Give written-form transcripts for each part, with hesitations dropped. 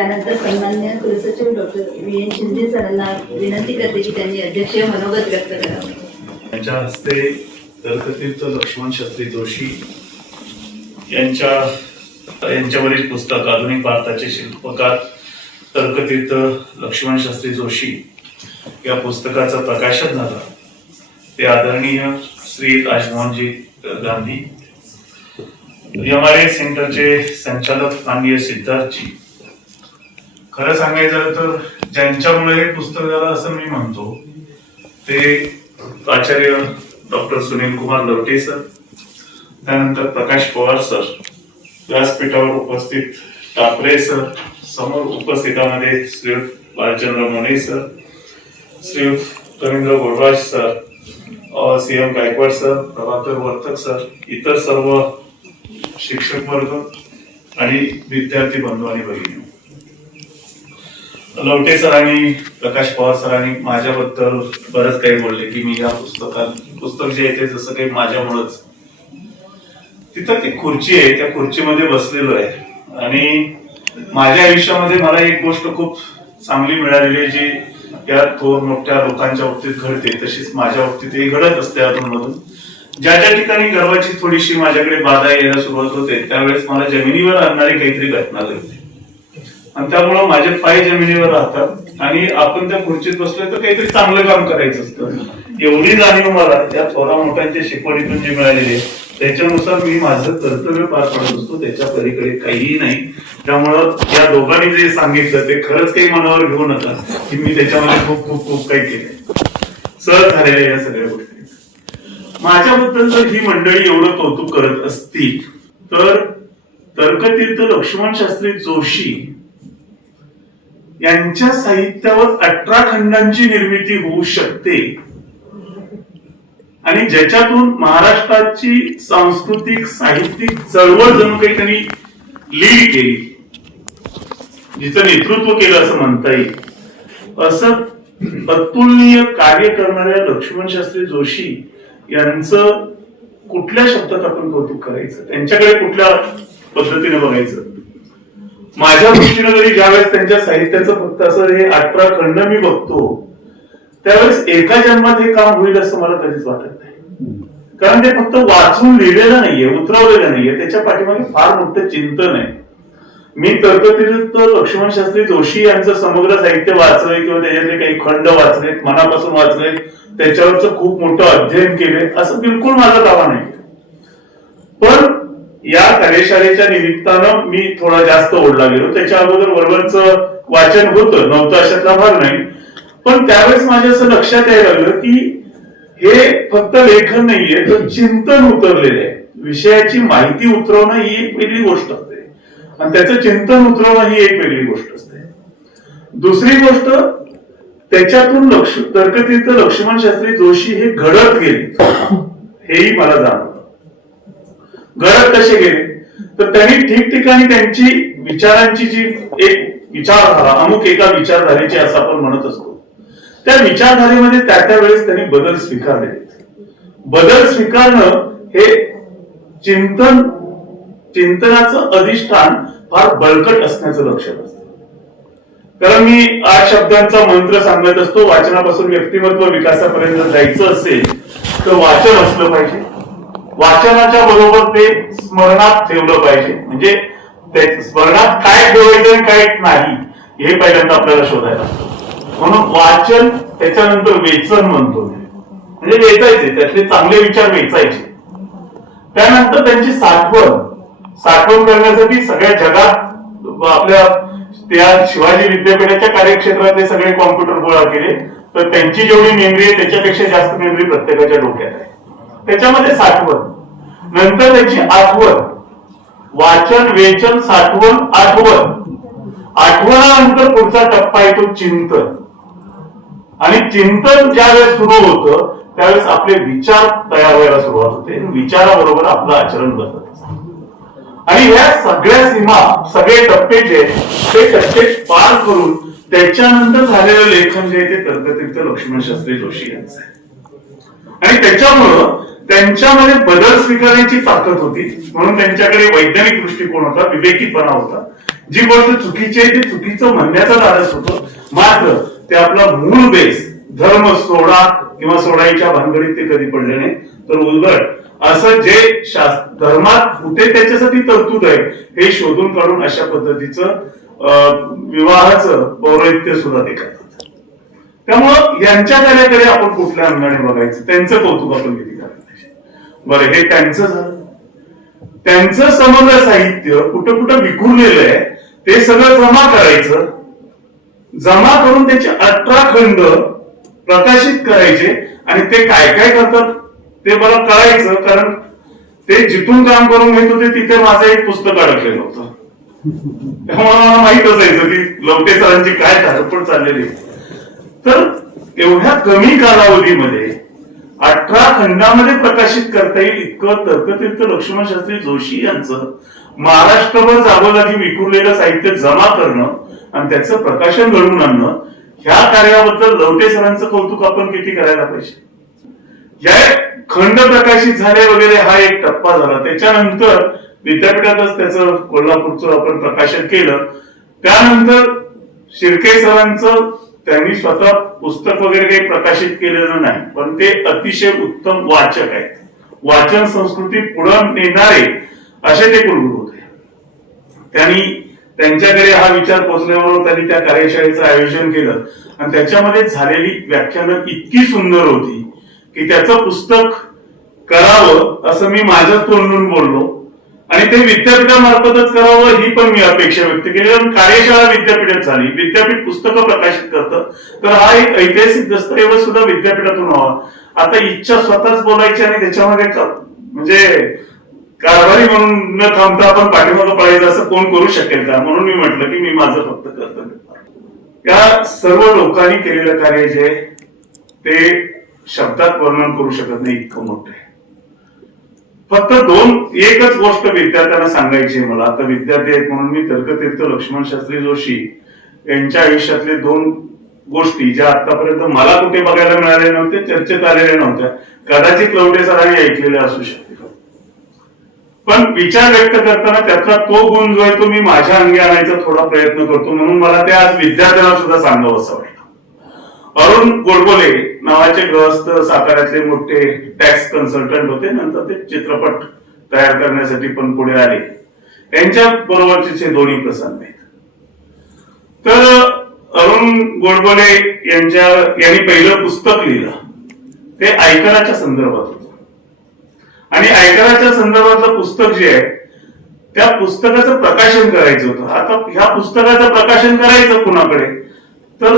त्यानंतर सन्माननीय कुलसचिव डॉक्टर व्ही एन शिंदे सरांना विनंती करते की त्यांनी अध्यक्षीय मनोगत व्यक्त करावे. त्यांच्या हस्ते तर्कतीर्थ लक्ष्मण शास्त्री जोशी यांच्यावरील पुस्तक आधुनिक भारताचे शिल्पकार तर्कतीर्थ लक्ष्मण शास्त्री जोशी या पुस्तकाचं प्रकाशन झालं. ते आदरणीय श्री राजमोहनजी गांधी MRA सेंटरचे संचालक माननीय सिद्धार्थजी. खरं सांगायचं तर ज्यांच्यामुळे हे पुस्तक झालं असं मी म्हणतो ते आचार्य डॉक्टर सुनील कुमार लवटे सर, त्यानंतर प्रकाश पवार सर, व्यासपीठावर उपस्थित टापरे सर, समोर उपस्थितांमध्ये Shriyut Balchandra Mone sir, Shriyut Ravindra Godraj sir, CM Gaikwad sir, Prabhakar Vartak sir, इतर सर्व शिक्षक वर्ग आणि विद्यार्थी बंधू आणि भगिनी. लवटे सरांनी प्रकाश पवार सरांनी माझ्याबद्दल बरंच काही बोलले की मी या पुस्तक जे आहे ते जसं काही माझ्यामुळेच. तिथं ती खुर्ची आहे, त्या खुर्चीमध्ये बसलेलो आहे आणि माझ्या आयुष्यामध्ये मला एक गोष्ट खूप चांगली मिळालेली आहे जी या थोर मोठ्या लोकांच्या बाबतीत घडते तशीच माझ्या बाबतीत घडत असते. अधूनमधून ज्या ज्या ठिकाणी गर्वाची थोडीशी माझ्याकडे बाधा यायला सुरुवात होते त्यावेळेस मला जमिनीवर आणणारी काहीतरी घटना घडते आणि त्यामुळे माझे पाय जमिनीवर राहतात आणि आपण त्या खुर्चीत बसलोय तर काहीतरी चांगलं काम करायचं असतं. एवढी जाणीव मला या थोरा मोठ्यांच्या शिकवणीतून जी मिळालेली आहे त्याच्यानुसार मी माझं कर्तव्य पार पडत असतो, त्याच्या पलीकडे काहीही नाही. त्यामुळं या दोघांनी जे सांगितलं ते खरंच काही मनावर घेऊ नका की मी त्याच्यामध्ये खूप खूप खूप काही केलंय. सहज झालेल्या या सगळ्या गोष्टी. माझ्याबद्दल जर ही मंडळी एवढं कौतुक करत असतील तर तर्कतीर्थ लक्ष्मण शास्त्री जोशी यांच्या साहित्यावर 18 खंडांची निर्मिती होऊ शकते आणि ज्याच्यातून महाराष्ट्राची सांस्कृतिक साहित्यिक चळवळ जणू काही त्यांनी लीड केली, जिचं नेतृत्व केलं असं म्हणता येईल. असं अतुलनीय कार्य करणाऱ्या लक्ष्मण शास्त्री जोशी यांचं कुठल्या शब्दात आपण कौतुक करायचं, त्यांच्याकडे कुठल्या पद्धतीने बघायचं. माझ्या दृष्टीनं जरी ज्यावेळेस त्यांच्या साहित्याचं फक्त असं हे 18 खंड मी बघतो त्यावेळेस एका जन्मात हे काम होईल असं मला कधीच वाटत नाही. कारण ते फक्त वाचून लिहिलेलं नाहीये, उतरवलेलं नाहीये, त्याच्या पाठीमागे फार मोठं चिंतन आहे. मी तर्कतीर्थ लक्ष्मण शास्त्री जोशी यांचं समग्र साहित्य वाचलंय किंवा त्याच्यातले काही खंड वाचलेत, मनापासून वाचलेत, त्याच्यावरच खूप मोठं अध्ययन केले असं बिलकुल माझा दावा नाही. पण या कार्यशाळेच्या निमित्तानं मी थोडा जास्त ओढला गेलो. त्याच्या अगोदर वरवरचं वाचन होतं, नव्हतं अशातला भाग नाही. पण त्यावेळेस माझ्या असं लक्षात यायला लागलं की हे फक्त लेखन नाहीये तर चिंतन उतरलेलं आहे. विषयाची माहिती उतरवणं ही एक वेगळी गोष्ट असते आणि त्याचं चिंतन उतरवणं ही एक वेगळी गोष्ट असते. दुसरी गोष्ट त्याच्यातून तर्कतीर्थ लक्ष्मण शास्त्री जोशी हे घडत गेले हेही मला जाणवलं. घडत कसे गेले तर त्यांनी ठिकठिकाणी त्यांची विचारांची जी एक विचारधारा, अमुक एका विचारधारेची असं आपण म्हणत असतो, त्या विचारधारेमध्ये त्या वेळेस त्यांनी बदल स्वीकारले. बदल स्वीकारणं हे चिंतनाचं अधिष्ठान फार बळकट असण्याचं लक्षण असतं. कारण मी 8 शब्दांचा मंत्र सांगत असतो, वाचनापासून व्यक्तिमत्व विकासापर्यंत जायचं असेल तर वाचन असलं पाहिजे. वाचनाच्या बरोबर ते स्मरणात ठेवलं पाहिजे. म्हणजे स्मरणात काय ठेवायचं आणि काय नाही हे पहिल्यांदा आपल्याला शोधायला लागतं. म्हणून वाचन, त्याच्यानंतर वेचन म्हणतो, म्हणजे वेचायचे, त्यातले चांगले विचार वेचायचे. त्यानंतर त्यांची साठवण करण्यासाठी सगळ्या जगात आपल्या त्या शिवाजी विद्यापीठाच्या कार्यक्षेत्रातले सगळे कॉम्प्युटर गोळा केले तर त्यांची जेवढी मेमरी आहे त्याच्यापेक्षा जास्त मेमरी प्रत्येकाच्या डोक्यात आहे. त्याच्यामध्ये साठवण, नंतर त्याची आठवण, वाचन, वेचन, साठवण, आठवणानंतर पुढचा टप्पा येतो चिंतन. आणि चिंतन ज्यावेळेस सुरू होतं त्यावेळेस आपले विचार तयार व्हायला सुरुवात होते, विचाराबरोबर आपलं आचरण बदलत असतं. आणि ह्या सगळ्या सीमा, सगळे टप्पे जे ते टप्पे पार करून त्याच्यानंतर झालेलं लेखन जे आहे ते तर्कतीर्थ लक्ष्मण शास्त्री जोशी यांचं आहे. आणि त्याच्यामुळं त्यांच्यामध्ये बदल स्वीकारण्याची ताकद होती, म्हणून त्यांच्याकडे वैज्ञानिक दृष्टिकोन होता, विवेकीपणा होता. जी गोष्ट चुकीची आहे ते चुकीचं म्हणण्याचं धाडस होतं, मात्र ते आपला मूळ बेस धर्म सोडा किंवा सोडायच्या भानगडीत ते कधी पडले नाही. तर उलट असं जे धर्मात कुठे त्याच्यासाठी तरतूद आहे हे शोधून काढून अशा पद्धतीचं विवाहाचं पौरोहित्य सुद्धा ते करतात. त्यामुळं यांच्या कार्याकडे आपण कुठल्या अंगाने बघायचं, त्यांचं कौतुक आपण किती करायला पाहिजे. बरं, हे त्यांचं झालं. त्यांचं समग्र साहित्य कुठं कुठं विखुरलेलं आहे ते सगळं जमा करायचं, जमा करून त्याचे 18 खंड प्रकाशित करायचे आणि ते काय काय करतात ते मला कळायचं, कारण ते जिथून काम करून घेत होते तिथे माझं एक पुस्तक अडकलेलं होतं. त्यामुळे मला माहित असायचं की लवटे सरांची काय धडपड चाललेली. तर एवढ्या कमी कालावधीमध्ये 18 खंडामध्ये प्रकाशित करता येईल इतकं तर्कतीर्थ लक्ष्मण शास्त्री जोशी यांचं महाराष्ट्रभर जागोजागी विखुरलेलं साहित्य जमा करणं आणि त्याचं प्रकाशन घडवून आणणं, ह्या कार्याबद्दल लवटे सरांचं कौतुक आपण किती करायला पाहिजे. या खंड प्रकाशित झाले वगैरे हा एक टप्पा झाला. त्याच्यानंतर विद्यापीठातच त्याचं कोल्हापूरचं आपण प्रकाशन केलं. त्यानंतर शिर्के सरांचं त्यांनी स्वतः पुस्तक वगैरे काही प्रकाशित केलेलं नाही, पण ते अतिशय उत्तम वाचक आहेत. वाचन संस्कृती पुढे नेणारे असे ते कुलगुरू होते. त्यांनी त्यांच्याकडे हा विचार पोहोचल्याबरोबर त्यांनी त्या कार्यशाळेचं आयोजन केलं आणि त्याच्यामध्ये झालेली व्याख्यानं इतकी सुंदर होती की त्याचं पुस्तक करावं असं मी माझ्याच तोंडून बोललो आणि ते विद्यापीठामार्फतच करावं ही पण मी अपेक्षा व्यक्त केली. कारण कार्यशाळा विद्यापीठात झाली, विद्यापीठ पुस्तकं प्रकाशित करतं, तर हा एक ऐतिहासिक दस्तऐवज सुद्धा विद्यापीठातून व्हावा. आता इच्छा स्वतःच बोलायची आणि त्याच्यामध्ये म्हणजे कारभारी म्हणून न थांबता आपण पाठीमागं पळायचं असं कोण करू शकेल का, म्हणून मी म्हटलं की मी माझं फक्त कर्तव्य. या सर्व लोकांनी केलेलं कार्य जे ते शब्दात वर्णन करू शकत नाही, इतकं मोठं आहे. फक्त एकच गोष्ट विद्यार्थ्यांना सांगायची मला. आता विद्यार्थी आहेत म्हणून मी तर्कतीर्थ लक्ष्मण शास्त्री जोशी यांच्या आयुष्यातले 2 गोष्टी ज्या आतापर्यंत मला कुठे बघायला मिळाल्या नव्हत्या, चर्चेत आलेल्या नव्हत्या, कदाचित लवटे सरांनी ऐकलेल्या असू शकते, पण विचार व्यक्त करताना त्यातला तो गुण जो आहे तो मी माझ्या अंगी आणायचा थोडा प्रयत्न करतो, म्हणून मला ते आज विद्यार्थ्यांना सुद्धा सांगावं असं वाटतं. अरुण गोडबोले नावाचे गृहस्थ साताऱ्यातले मोठे टॅक्स कन्सल्टंट होते, नंतर ते चित्रपट तयार करण्यासाठी पण पुढे आले. यांच्या बरोबरचे दोन्ही प्रसंग आहेत. तर अरुण गोडबोले यांनी पहिलं पुस्तक लिहिलं ते आयकराच्या संदर्भात होतं आणि आयकराच्या संदर्भातलं पुस्तक जे आहे त्या पुस्तकाचं प्रकाशन करायचं होतं. आता ह्या पुस्तकाचं प्रकाशन करायचं कुणाकडे, तर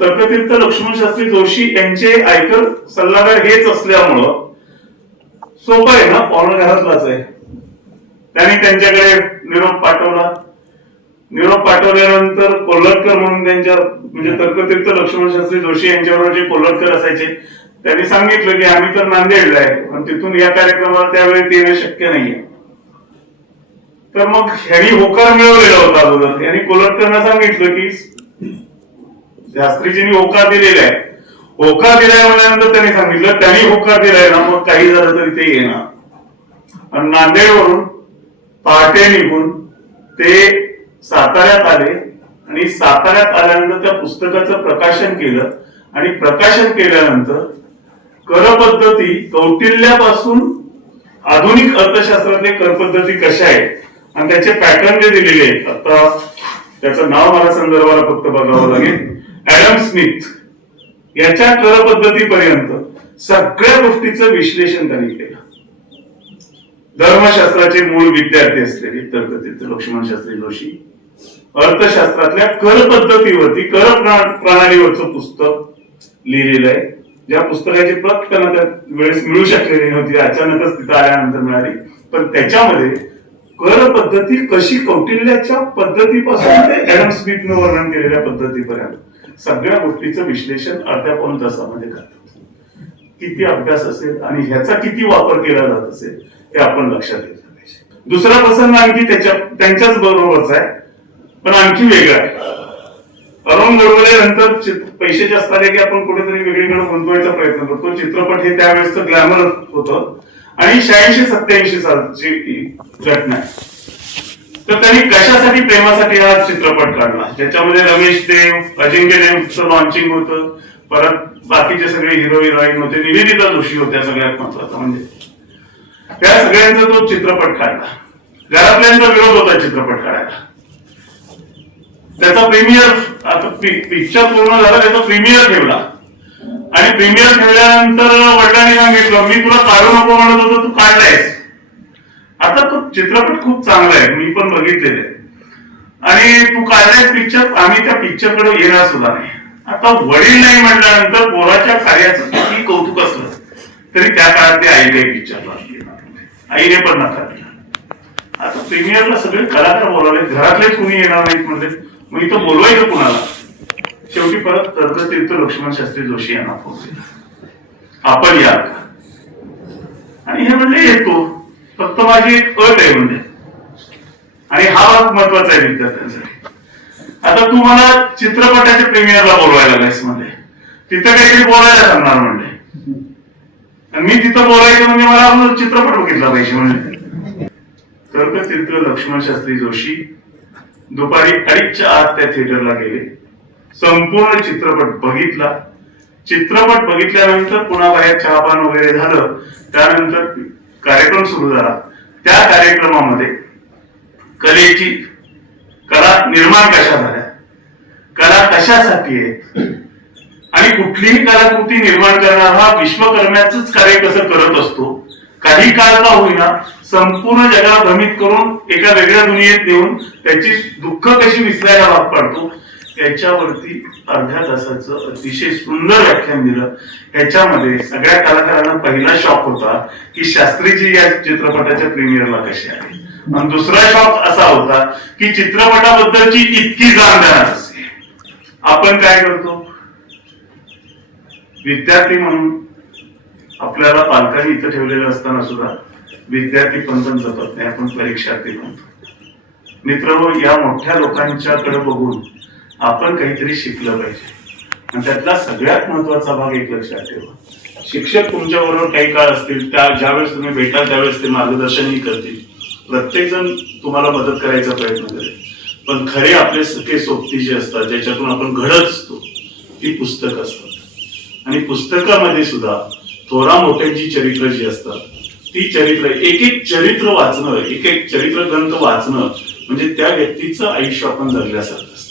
तर्कतीर्थ लक्ष्मण शास्त्री जोशी यांचे आयकर सल्लागार हेच असल्यामुळं सोपं आहे ना, पाहुणा घरातलाच आहे. त्यांनी त्यांच्याकडे निरोप पाठवला. निरोप पाठवल्यानंतर कोल्हटकर म्हणून त्यांच्या म्हणजे तर्कतीर्थ लक्ष्मण शास्त्री जोशी यांच्याबरोबर जे कोल्हटकर असायचे त्यांनी सांगितलं की आम्ही तर नांदेडला आहे आणि तिथून या कार्यक्रमाला त्यावेळी येणं शक्य नाहीये. तर मग ह्यांनी होकार मिळवलेला होता अगोदर. यांनी कोल्हटकरांना सांगितलं की शास्त्रीजींनी होकार दिलेला आहे, होकार दिलाय म्हणल्यानंतर त्यांनी सांगितलं त्यांनी होकार दिलाय ना, मग काही झालं तरी ते येणार. आणि नांदेडवरून पहाटे निघून ते साताऱ्यात आले आणि साताऱ्यात आल्यानंतर त्या पुस्तकाचं प्रकाशन केलं आणि प्रकाशन केल्यानंतर कर पद्धती कौटिल्यापासून आधुनिक अर्थशास्त्रातले कर पद्धती कशा आहेत आणि त्याचे पॅटर्न जे दिलेले आहेत, आता त्याचं नाव मला संदर्भाला फक्त बघावं लागेल, ऍडम स्मिथ याच्या कर पद्धतीपर्यंत सगळ्या गोष्टीचं विश्लेषण त्यांनी केलं. धर्मशास्त्राचे मूळ विद्यार्थी असलेले तर्कतीर्थ लक्ष्मण शास्त्री जोशी अर्थशास्त्रातल्या कर पद्धतीवरती कर प्रणालीवरचं पुस्तक लिहिलेलं आहे. ज्या पुस्तकाची प्रत त्यांना त्या वेळेस मिळू शकलेली नव्हती, अचानकच तिथं आल्यानंतर मिळाली, पण त्याच्यामध्ये कर पद्धती कशी कौटिल्याच्या पद्धतीपासून ते ऍडम स्मिथनं वर्णन केलेल्या पद्धतीपर्यंत सगळ्या गोष्टीचं विश्लेषण अर्ध्या पाऊण तासामध्ये करतात. किती अभ्यास असेल आणि ह्याचा किती वापर केला जात असेल हे आपण लक्षात घेतलं पाहिजे. दुसरा प्रसंग आणखी त्यांच्याच बरोबरचा आहे, पण आणखी वेगळा आहे. अरुण गोडबोले नंतर पैसे जास्त आले की आपण कुठेतरी वेगळीकडे गुंतवायचा प्रयत्न करतो. चित्रपट हे त्यावेळेसचं ग्लॅमर होतं आणि 86-87 सालची घटना आहे. तर त्यांनी कशासाठी, प्रेमासाठी हा चित्रपट काढला, ज्याच्यामध्ये रमेश देव, अजिंक्य देवचं लॉन्चिंग होतं, परत बाकीचे सगळे हिरो हिरोईन होते, निवेदिता जोशी होत्या सगळ्यात महत्वाचं म्हणजे, त्या सगळ्यांचा तो चित्रपट काढला. घरातल्यांचा विरोध होता चित्रपट काढायला. त्याचा प्रीमियर, आता पिक्चर पूर्ण झाला, त्याचा प्रीमियर ठेवला आणि प्रीमियर ठेवल्यानंतर वडिलांनी सांगितलं, मी तुला काढू नको म्हणत होतो, तू काढलायस. आता तो चित्रपट खूप चांगला आहे, मी पण बघितलेला आहे आणि तू काढलायस पिक्चर, आम्ही त्या पिक्चरकडे येणार सुद्धा नाही. आता वडील नाही म्हटल्यानंतर पोराच्या कार्याचं किती कौतुक असलं तरी त्या काळात ते आई काही पिक्चरला आईने पण नकार दिला. आता प्रीमियरला सगळे कलाकार बोलावले, घरातलेच कुणी येणार नाहीत म्हणजे मग इथं बोलवायचं कुणाला. शेवटी परत तर्कतीर्थ लक्ष्मण शास्त्री जोशी यांना फोन केला, आपण या का? आणि हे म्हणले येतो, फक्त माझी एक अट आहे म्हणजे, आणि हा भाग महत्वाचा आहे विद्यार्थ्यांसाठी. आता तू मला चित्रपटाच्या प्रीमियरला बोलवायला लागलायस म्हणजे, तिथं काहीतरी बोलायला सांगणार म्हणले, आणि मी तिथं बोलायचं म्हणजे मला चित्रपट बघितला पाहिजे म्हणजे. तर्कतीर्थ लक्ष्मण शास्त्री जोशी दुपारी 2:30च्या आत त्या थिएटरला गेले, संपूर्ण चित्रपट बघितला. चित्रपट बघितल्यानंतर पुन्हा बाहेर चहापान वगैरे झालं, त्यानंतर कार्यक्रम सुरू झाला. त्या कार्यक्रमामध्ये कलेची, कला निर्माण कशा झाल्या, कला कशासाठी आहे आणि कुठलीही कलाकृती निर्माण करणारा हा विश्वकर्म्याच कार्य कसं करत असतो, काही काळ का होईना संपूर्ण जगाला भ्रमित करून एका वेगळ्या दुनियेत नेऊन त्याची दुःख कशी विसरायला भाग पाडतो, याच्यावरती अर्ध्या तासाचं अतिशय सुंदर व्याख्यान दिलं. याच्यामध्ये सगळ्या कलाकारांना पहिला शॉक होता की शास्त्रीजी या चित्रपटाच्या प्रीमियरला कसे आहे, आणि दुसरा शॉक असा होता की चित्रपटाबद्दलची इतकी जाणकार असते. आपण काय करतो, विद्यार्थी म्हणून आपल्याला पालकांनी इथं ठेवलेलं असताना सुद्धा विद्यार्थी पण जपत नाही, आपण परीक्षार्थी म्हणतो. मित्र, या मोठ्या लोकांच्याकडे बघून आपण काहीतरी शिकलं पाहिजे. आणि त्यातला सगळ्यात महत्वाचा भाग एक लक्षात ठेवा, शिक्षक तुमच्या बरोबर काही काळ असतील, त्या ज्यावेळेस तुम्ही भेटाल त्यावेळेस ते मार्गदर्शनही करतील, प्रत्येक जण तुम्हाला मदत करायचा प्रयत्न करेल, पण खरे आपले सखे सोबती जे असतात, ज्याच्यातून आपण घडत असतो, ती पुस्तक असतात. आणि पुस्तकामध्ये सुद्धा थोरा मोठ्यांची चरित्र जी असतात, ती चरित्र, एक एक चरित्र वाचणं, एक एक चरित्र ग्रंथ वाचणं म्हणजे त्या व्यक्तीचं आयुष्य आपण जगल्यासारखं असतं.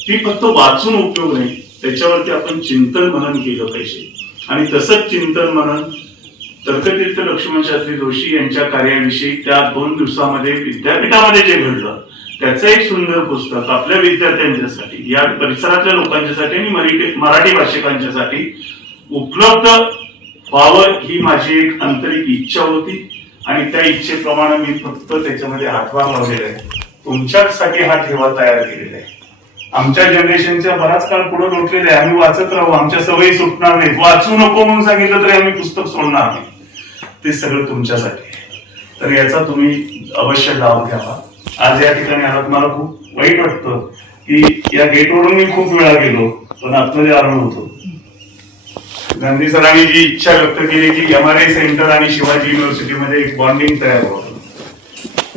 ती फक्त वाचून उपयोग नाही, त्याच्यावरती आपण चिंतन मनन केलं पाहिजे. आणि तसंच चिंतन मनन तर्कतीर्थ लक्ष्मण शास्त्री जोशी यांच्या कार्याविषयी त्या 2 दिवसामध्ये विद्यापीठामध्ये जे घडलं, त्याचं एक सुंदर पुस्तक आपल्या विद्यार्थ्यांच्यासाठी, या परिसरातल्या लोकांच्यासाठी आणि मराठी भाषिकांच्यासाठी उपलब्ध व्हावं ही माझी एक आंतरिक इच्छा होती. आणि त्या इच्छेप्रमाणे मी फक्त त्याच्यामध्ये हातभार लावलेला आहे. तुमच्यासाठी हा ठेवा तयार केलेला आहे. आमच्या जनरेशनच्या बराच काळ पुढे लोटलेला आहे. आम्ही वाचत राहू, आमच्या सवयी सुटणार नाही. वाचू नको म्हणून सांगितलं तरी आम्ही पुस्तक सोडणार नाही. ते सगळं तुमच्यासाठी आहे. तर याचा तुम्ही अवश्य लाभ घ्यावा. आज या ठिकाणी आलात, मला खूप वाईट वाटतं की या गेटवरून मी खूप वेळा गेलो, पण आतमध्ये आलो होतो. गांधी सरांनी जी इच्छा व्यक्त केली की MRI सेंटर आणि शिवाजी युनिव्हर्सिटीमध्ये एक बॉन्डिंग तयार व्हावं,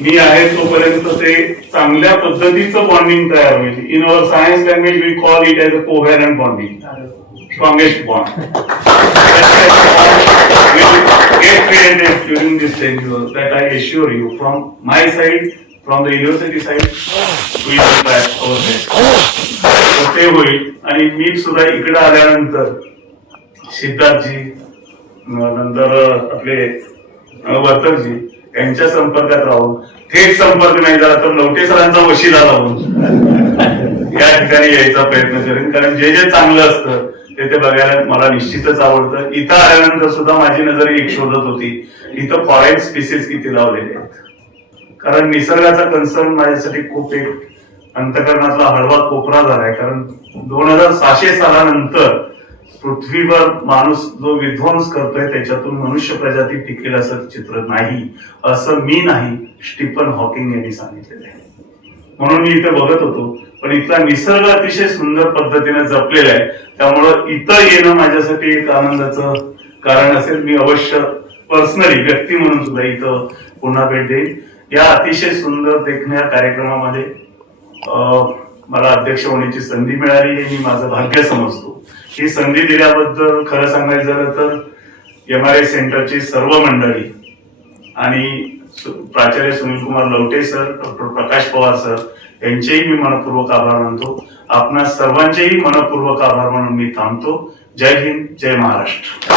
मी आहे तोपर्यंत ते चांगल्या पद्धतीचं बॉन्डिंग तयार होईल. In our science language we call it as a coherent bonding, strongest bond get created during this tenure, that I assure you, from my side, from the university side, we will try our best. ते होईल. आणि मी सुद्धा इकडे आल्यानंतर सिद्धार्थजी, नंतर आपले वर्तकजी यांच्या संपर्कात राहून, थेट संपर्क नाही झाला तर लवटे सरांचा वशिला लावून या ठिकाणी यायचा प्रयत्न करेन. कारण जे जे चांगलं असतं ते बघायला मला निश्चितच आवडतं. इथं आल्यानंतर सुद्धा माझी नजर एक शोधत होती, इथं फॉरेन स्पीसीज किती लावलेले आहेत. कारण निसर्गाचा कन्सर्न माझ्यासाठी खूप एक अंतकरणातला हळवा कोपरा झालाय. कारण 2600 सालानंतर पृथ्वीवर माणूस जो विध्वंस करतोय त्याच्यातून मनुष्य प्रजाती टिकेल असं चित्र नाही, असं मी नाही, स्टीफन हॉकिंग यांनी सांगितलेलं आहे. म्हणून मी इथे बघत होतो. पण इथला निसर्ग अतिशय सुंदर पद्धतीने जपलेला आहे. त्यामुळं इथं येणं माझ्यासाठी एक आनंदाचं कारण असेल. मी अवश्य पर्सनली, व्यक्ती म्हणून सुद्धा इथं पुन्हा भेट देईन. या अतिशय सुंदर देखण्या कार्यक्रमामध्ये मला अध्यक्ष होण्याची संधी मिळाली हे मी माझं भाग्य समजतो. ही संधी दिल्याबद्दल खरं सांगायचं झालं तर MRI सेंटरची सर्व मंडळी आणि प्राचार्य सुनील कुमार लवटे सर, डॉक्टर प्रकाश पवार सर यांचेही मी मनपूर्वक आभार मानतो. आपणा सर्वांचेही मनपूर्वक आभार मानून मी थांबतो. जय हिंद, जय महाराष्ट्र.